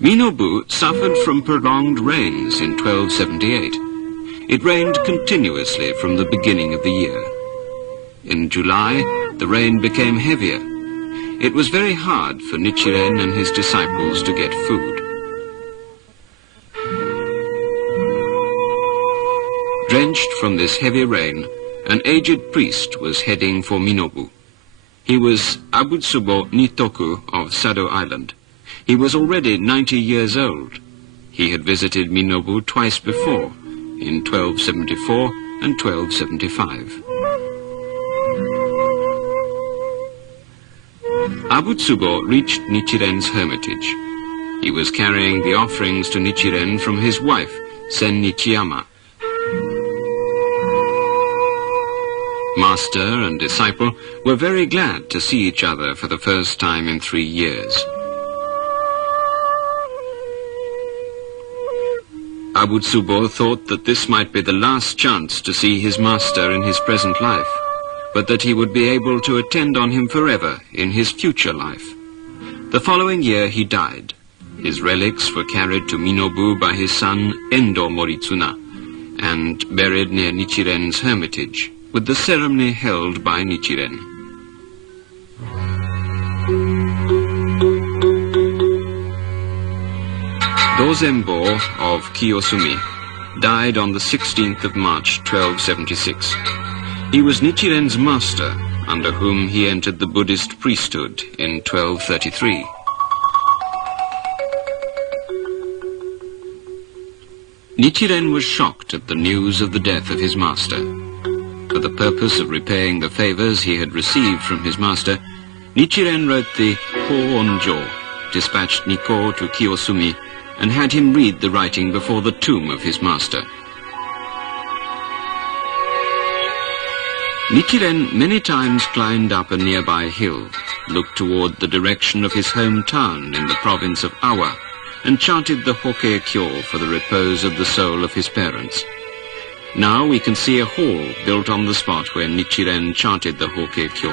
Minobu suffered from prolonged rains in 1278. It rained continuously from the beginning of the year. In July, the rain became heavier. It was very hard for Nichiren and his disciples to get food. Drenched from this heavy rain, an aged priest was heading for Minobu. He was Abutsubo Nitoku of Sado Island. He was already 90 years old. He had visited Minobu twice before, in 1274 and 1275. Abutsubo reached Nichiren's hermitage. He was carrying the offerings to Nichiren from his wife, Sen Nichiyama. Master and disciple were very glad to see each other for the first time in 3 years. Abutsubo thought that this might be the last chance to see his master in his present life, but that he would be able to attend on him forever in his future life. The following year he died. His relics were carried to Minobu by his son Endo Moritsuna and buried near Nichiren's hermitage, with the ceremony held by Nichiren. Dozenbo of Kiyosumi died on the 16th of March 1276. He was Nichiren's master, under whom he entered the Buddhist priesthood in 1233. Nichiren was shocked at the news of the death of his master. For the purpose of repaying the favors he had received from his master, Nichiren wrote the Ho-onjo, dispatched Nikko to Kiyosumi, and had him read the writing before the tomb of his master. Nichiren many times climbed up a nearby hill, looked toward the direction of his hometown in the province of Awa, and chanted the Hokke-kyo for the repose of the soul of his parents. Now we can see a hall built on the spot where Nichiren chanted the Hokke-kyo.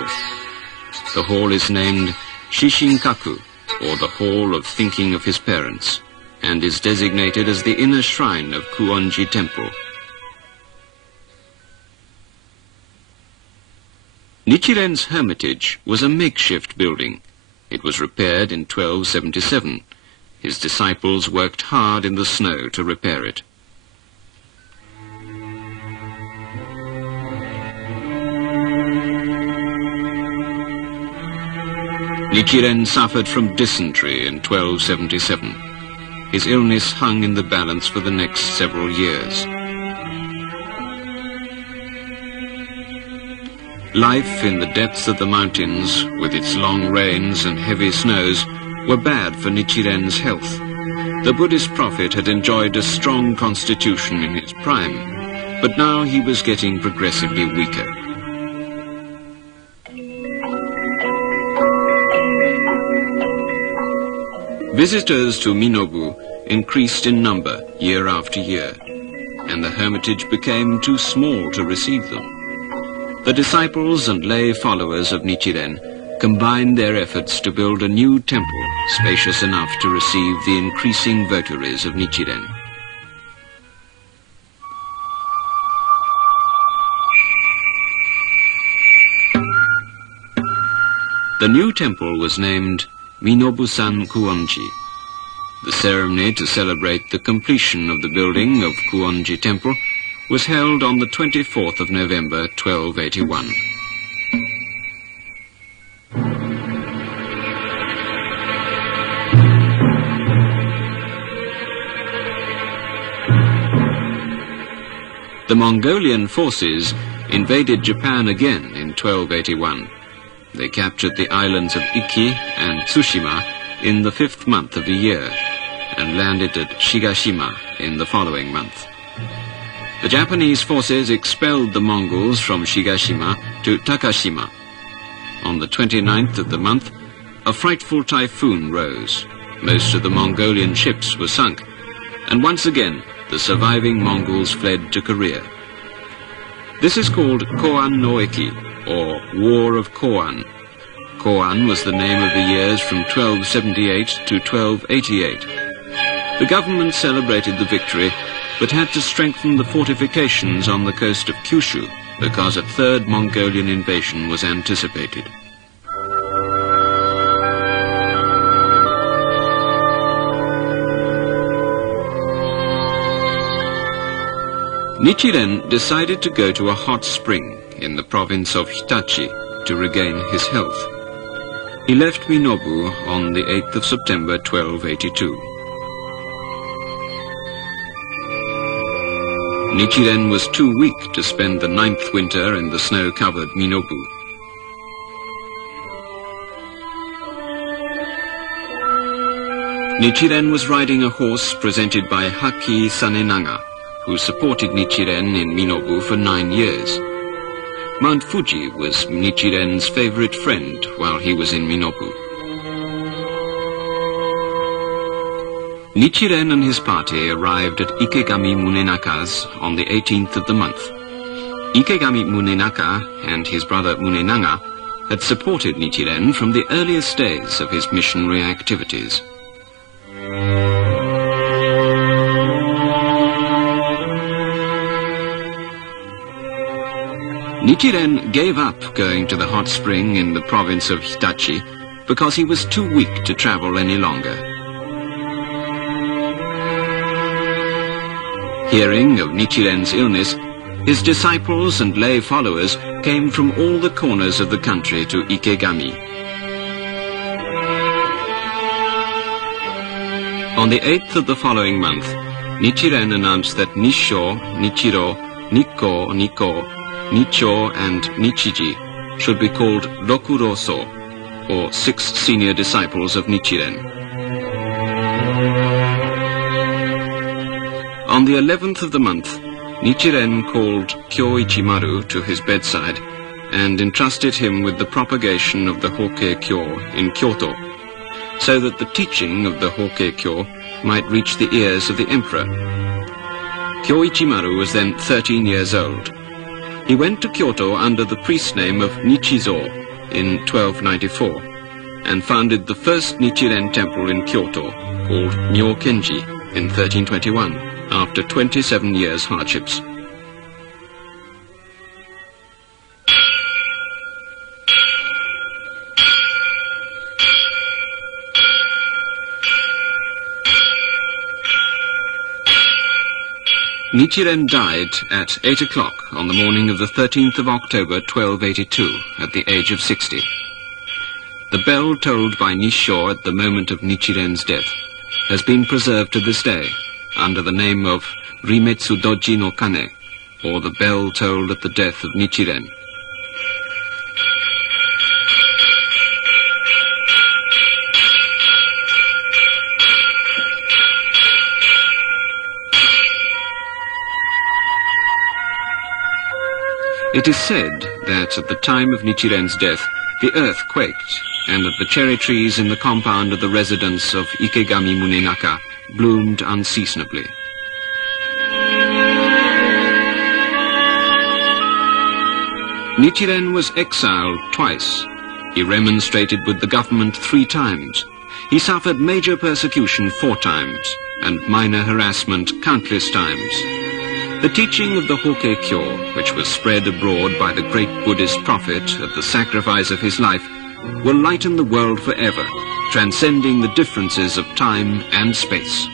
The hall is named Shishinkaku, or the Hall of Thinking of His Parents, and is designated as the inner shrine of Kuonji Temple. Nichiren's hermitage was a makeshift building. It was repaired in 1277. His disciples worked hard in the snow to repair it. Nichiren suffered from dysentery in 1277. His illness hung in the balance for the next several years. Life in the depths of the mountains, with its long rains and heavy snows, were bad for Nichiren's health. The Buddhist prophet had enjoyed a strong constitution in his prime, but now he was getting progressively weaker. Visitors to Minobu increased in number year after year, and the hermitage became too small to receive them. The disciples and lay followers of Nichiren combined their efforts to build a new temple spacious enough to receive the increasing votaries of Nichiren. The new temple was named Minobu-san Kuonji. The ceremony to celebrate the completion of the building of Kuonji Temple was held on the 24th of November 1281. The Mongolian forces invaded Japan again in 1281. They captured the islands of Iki and Tsushima in the 5th month of the year and landed at Shigashima in the following month. The Japanese forces expelled the Mongols from Shigashima to Takashima. On the 29th of the month, a frightful typhoon rose. Most of the Mongolian ships were sunk, and once again the surviving Mongols fled to Korea. This is called Koan no Eki, or War of Koan. Koan was the name of the years from 1278 to 1288. The government celebrated the victory, but had to strengthen the fortifications on the coast of Kyushu because a third Mongolian invasion was anticipated. Nichiren decided to go to a hot spring in the province of Hitachi to regain his health. He left Minobu on the 8th of September 1282. Nichiren was too weak to spend the 9th winter in the snow-covered Minobu. Nichiren was riding a horse presented by Haki Sanenaga, who supported Nichiren in Minobu for 9 years. Mount Fuji was Nichiren's favorite friend while he was in Minobu. Nichiren and his party arrived at Ikegami Munenaka's on the 18th of the month. Ikegami Munenaka and his brother Munenaga had supported Nichiren from the earliest days of his missionary activities. Nichiren gave up going to the hot spring in the province of Hitachi because he was too weak to travel any longer. Hearing of Nichiren's illness, his disciples and lay followers came from all the corners of the country to Ikegami. On the 8th of the following month, Nichiren announced that Nissho, Nichiro, Nikko, Nikko, Nicho and Nichiji should be called Rokuroso, or 6 senior disciples of Nichiren. On the 11th of the month, Nichiren called Kyoichimaru to his bedside and entrusted him with the propagation of the Hokkei-kyo in Kyoto, so that the teaching of the Hokkei-kyo might reach the ears of the emperor. Kyoichimaru was then 13 years old. He went to Kyoto under the priest name of Nichizo in 1294 and founded the first Nichiren temple in Kyoto, called Myokenji, in 1321, after 27 years' hardships. Nichiren died at 8 o'clock on the morning of the 13th of October 1282 at the age of 60. The bell tolled by Nissho at the moment of Nichiren's death has been preserved to this day under the name of Rimetsu Doji no Kane, or the bell tolled at the death of Nichiren. It is said that at the time of Nichiren's death, the earth quaked, and that the cherry trees in the compound of the residence of Ikegami Munenaka bloomed unseasonably. Nichiren was exiled twice. He remonstrated with the government 3 times. He suffered major persecution 4 times, and minor harassment countless times. The teaching of the Hokkei-kyo, which was spread abroad by the great Buddhist prophet at the sacrifice of his life, will lighten the world forever, transcending the differences of time and space.